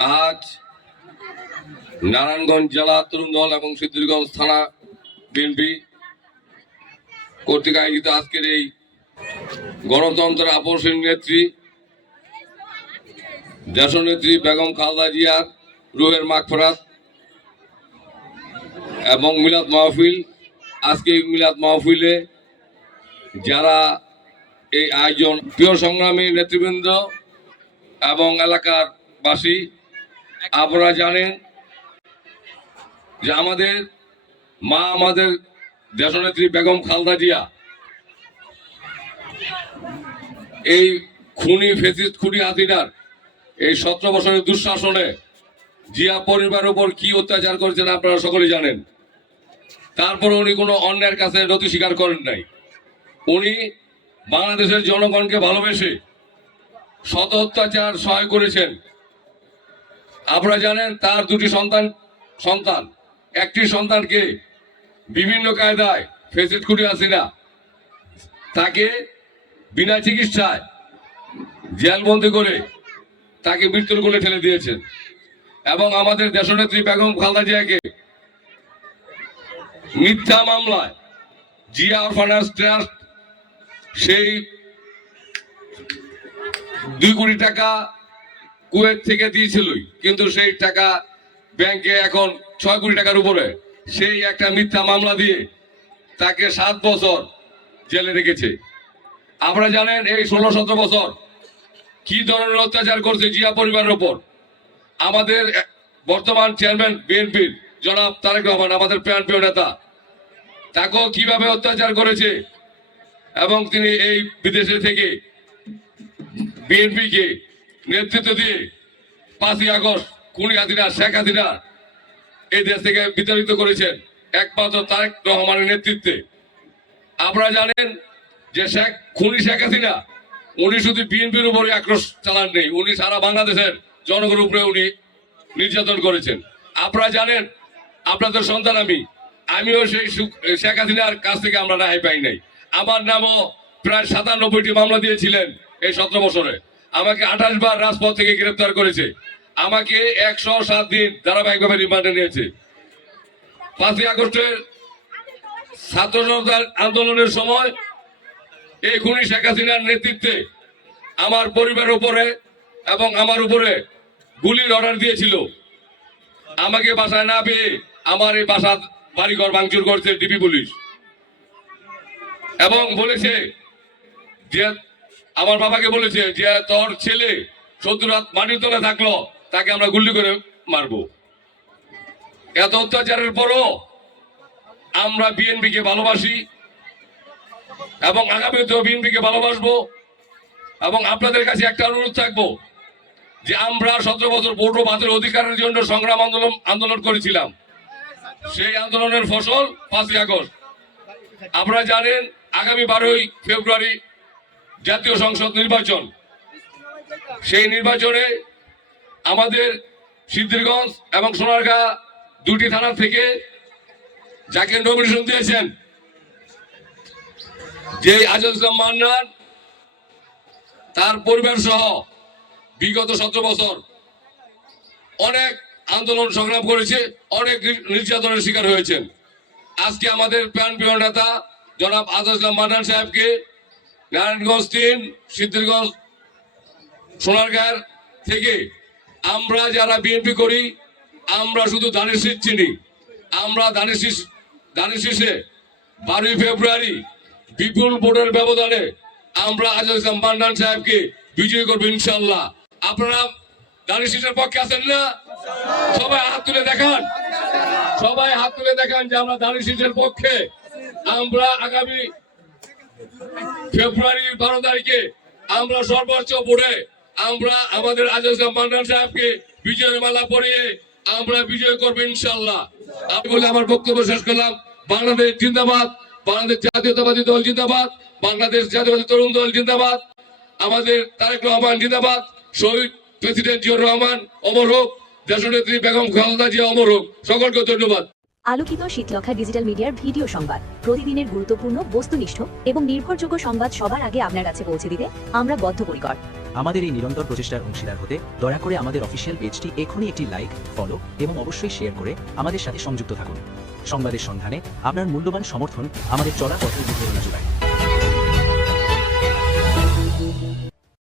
আজ নারায়ণগঞ্জ জেলা তরুণ দল এবং সিদ্ধিরগঞ্জ থানা বিএনপি কর্তৃক আয়োজিত আজকের এই গণতন্ত্রের আপসের নেত্রী দেশনেত্রী বেগম খালেদা জিয়ার রুহের মাগফিরাত এবং মিলাদ মাহফিল। আজকে এই মিলাদ মাহফিলে যারা এই আয়োজন, প্রিয় সংগ্রামী নেতৃবৃন্দ এবং এলাকার বাসী, আপনারা জানেন যে আমাদের দেশনেত্রী বেগম খালেদা জিয়া এই ফ্যাসিস্ট খুনি হাসিনার এই 17 বছরের দুঃশাসনে জিয়া পরিবারের উপর কি অত্যাচার করেছেন আপনারা সকলেই জানেন। তারপর উনি কোনো অন্যের কাছে নথি স্বীকার করেন নাই। উনি বাংলাদেশের জনগণকে ভালোবেসে শত অত্যাচার সহায় করেছেন। আপনারা জানেন তার দুটি সন্তান একটি সন্তানকে বিভিন্ন কায়দায় ফ্যাসিস্ট খুনি হাসিনা তাকে বিনা চিকিৎসায় জেলবন্দি করে তাকে মৃত্যুর কোলে ঠেলে দিয়েছেন এবং আমাদের দেশনেত্রী বেগম খালেদা জিয়াকে মিথ্যা মামলায় জিয়া অরফানেজ ট্রাস্ট সেই 2 কোটি টাকা কুয়েত থেকে দিয়েছিল, কিন্তু সেই টাকা ব্যাংকে এখন 6 কোটি টাকার উপরে, সেই একটা মিথ্যা মামলা দিয়ে তাকে 7 বছর জেলে রেখেছে। আপনারা জানেন এই 16-17 বছর কি ধরনের অত্যাচার করছে জিয়া পরিবারের উপর। আমাদের বর্তমান চেয়ারম্যান বিএনপির জনাব তারেক রহমান, আমাদের প্রাণপ্রিয় নেতা, তাকেও কিভাবে অত্যাচার করেছে এবং তিনি এই বিদেশে থেকে বিএনপিকে নেতৃত্ব দিয়ে 5ই আগস্ট খুনি হাসিনা শেখ হাসিনা এই দেশ থেকে বিতাড়িত করেছেন একমাত্র তারেক রহমানের নেতৃত্বে। আপনারা জানেন যে খুনি শেখ হাসিনা উনি শুধু বিএনপির উপরে আক্রোশ চালান নেই, উনি সারা বাংলাদেশের জনগণের উপরে উনি নির্যাতন করেছেন। আপনারা জানেন, আপনাদের সন্তান আমিও সেই শেখ হাসিনার কাছ থেকে আমরা রেহাই পাই নাই। আমার নামও প্রায় 97টি মামলা দিয়েছিলেন এই 17 বছরে। আমাকে 28 বার রাজপথ থেকে গ্রেপ্তার করেছে, আমাকে 107 দিন ধারাবাহিকভাবে রিমান্ডে নিয়েছে। 5ই আগস্টের ছাত্র জনতার আন্দোলনের সময় এই খুনি শেখ হাসিনার নেতৃত্বে আমার পরিবারের উপরে এবং আমার উপরে গুলির অর্ডার দিয়েছিল। আমাকে বাসায় না পেয়ে আমার এই বাড়িঘর ভাঙচুর করছে ডিবি পুলিশ এবং বলেছে যে আমার বাবাকে বলেছে যে তোর ছেলে 70 রাত মাটির তলে থাকলো, তাকে আমরা গুলি করে মারবো। এত অত্যাচারের পরও আমরা বিএনপিকে ভালোবাসি এবং আগামীতেও বিএনপিকে ভালোবাসবো এবং আপনাদের কাছে একটা অনুরোধ থাকবো যে আমরা 17 বছর ভোট ও ভাতের অধিকারের জন্য সংগ্রাম আন্দোলন করেছিলাম। সেই আন্দোলনের ফসল 5ই আগস্ট। আপনারা জানেন আগামী 12ই ফেব্রুয়ারি জাতীয় সংসদ নির্বাচন। সেই নির্বাচনে আমাদের সিদ্ধিরগঞ্জ এবং সোনারগাঁ 2টি থানা থেকে যাকে নমিনেশন দিয়েছেন যে আজাদ ইসলাম মান্নান, তার পরিবার সহ বিগত 17 বছর অনেক আন্দোলন সংগ্রাম করেছে, অনেক নির্যাতনের শিকার হয়েছেন। আজকে আমাদের প্রাণপ্রিয় নেতা জনাব আজাদ ইসলাম মান্নান সাহেবকে নারায়ণগঞ্জ 3, সিদ্ধিরগঞ্জ, সোনারগাঁর থেকে আমরা যারা বিএনপি করি আমরা শুধু ধানের শীষ চিনি। আমরা ধানের শীষে 12ই ফেব্রুয়ারি বিপুল ভোটের ব্যবধানে আমরা আজাদ ইসলাম মান্নান সাহেবকে বিজয়ী করবো ইনশাল্লাহ। আপনারা ধানের শীষের পক্ষে আছেন না? সবাই হাত তুলে দেখান, সবাই হাত তুলে দেখান যে আমরা ধানের শীষের পক্ষে। আমরা আগামী ফেব্রুয়ারির 12 তারিখে আমরা সর্বোচ্চ ভোটে আমরা আমাদের আজাদ ইসলাম মান্নান সাহেবকে বিজয়ের মালা পরিয়ে আমরা বিজয় করবো ইনশাল্লাহ। আমি বলে আমার বক্তব্য শেষ করলাম। বাংলাদেশ জিন্দাবাদ, বাংলাদেশ জাতীয়তাবাদী দল জিন্দাবাদ, বাংলাদেশ জাতীয়তাবাদী তরুণ দল জিন্দাবাদ, আমাদের তারেক রহমান জিন্দাবাদ, শহীদ প্রেসিডেন্ট জিয়াউর রহমান অমর হোক, দেশনেত্রী বেগম খালেদা জিয়া অমর হোক। সকলকে ধন্যবাদ। আলোকিত শীতলক্ষা ডিজিটাল মিডিয়ার ভিডিও সংবাদ, প্রতিদিনের গুরুত্বপূর্ণ বস্তুনিষ্ঠ এবং নির্ভরযোগ্য সংবাদ সবার আগে আপনার কাছে পৌঁছে দিতে আমরা বদ্ধপরিকর। আমাদের এই নিরন্তর প্রচেষ্টার অংশীদার হতে দয়া করে আমাদের অফিসিয়াল পেজটি এখনই একটি লাইক, ফলো এবং অবশ্যই শেয়ার করে আমাদের সাথে সংযুক্ত থাকুন। সংবাদের সন্ধানে আপনার মূল্যবান সমর্থন আমাদের চলা পথের অনুপ্রেরণা যোগায়।